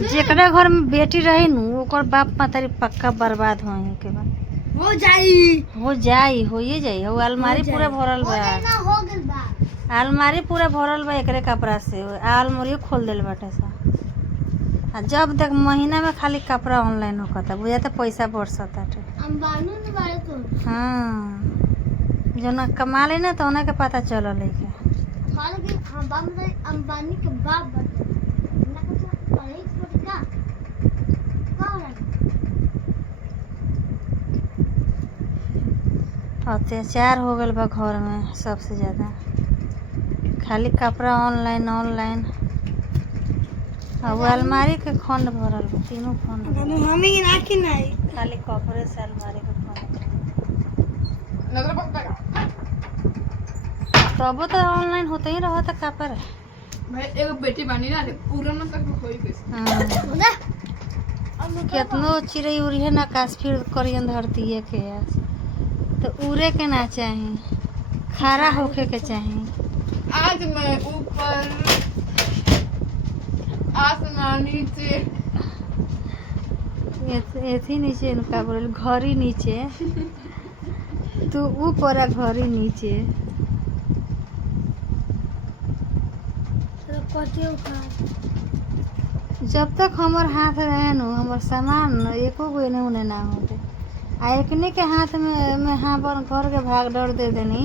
जेकरा घर में बेटी रही नु ओकर बाप मातारी पक्का बर्बाद होए के बाद हो जाई होइए जाई। हो अलमारी पूरा भरल बा, अलमारी पूरा भरल बा एकरे कपड़ा से। अलमारी खोल देल बाटे सा। आ जब तक महीना में खाली कपड़ा ऑनलाइन होता बुझा तो पैसा बरसता। हाँ जो ना कमा ले ना तो उन्हें के पता चलल है अंबानी के बाप अत्याचार हो गल बा घर में सबसे ज्यादा। खाली कपड़ा ऑनलाइन ऑनलाइन। और अलमारी के खंड भरल बा, तीनों खंड खाली कपड़े से अलमारी के खंड। तब तो ऑनलाइन होते ही रहा था कपड़ा। भाई एगो बेटी बानी ना पूरा ना तक होई कैसे। कितनो चिड़ै उड़ी है ना आकाश फिर करियन धरती है के तो उड़े के ना चाही, खड़ा होके के चाही। आज मैं ऊपर आसमान नीचे एथी नीचे इनका बोल घरी नीचे तू ऊपर घरी नीचे। जब तक हमार हाथ रहे नु हमार सामान एको गो एने उने ना होते। आ एकने के हाथ में हाँ पर घर के भाग डर दे देनी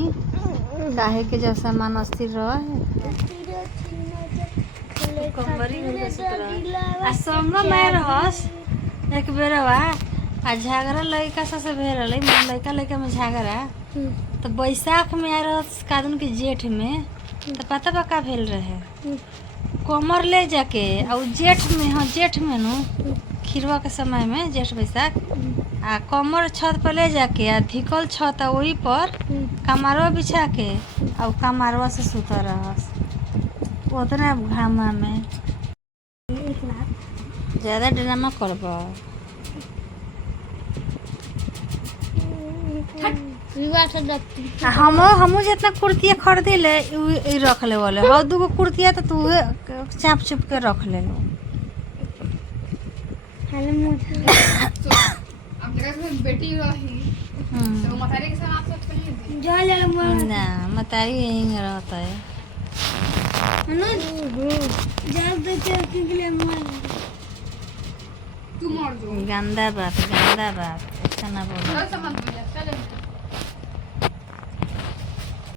काहे के जब सामान अस्थिर रहे। आ संग में रहस एक बेरवा आ झगड़ा लड़का से भेल रही लड़का लड़का में झगड़ा तो बैसाख में आ रहस कादन के जेठ में तो पता पका भेल रहे कमर ले जाके और जेठ में। हाँ जेठ में नु खीरवा के समय में जेठ बैसाख आ कमर छत पर ले जाके आ धिकल छत आ वही पर कमरवा बिछा के और कमरवा से सुता रहस उतना घामा में। ज्यादा ड्रामा करब हमू जितना कुर्तिया खरीदी ले रख ले वाले और दूगो कुर्तिया तो तू चाप चुप के रख ले लो। बेटी रही तो मतारी के साथ सोच के ना मतारी यहीं रहता है। तू मर जो गंदा बात ऐसा ना बोलो।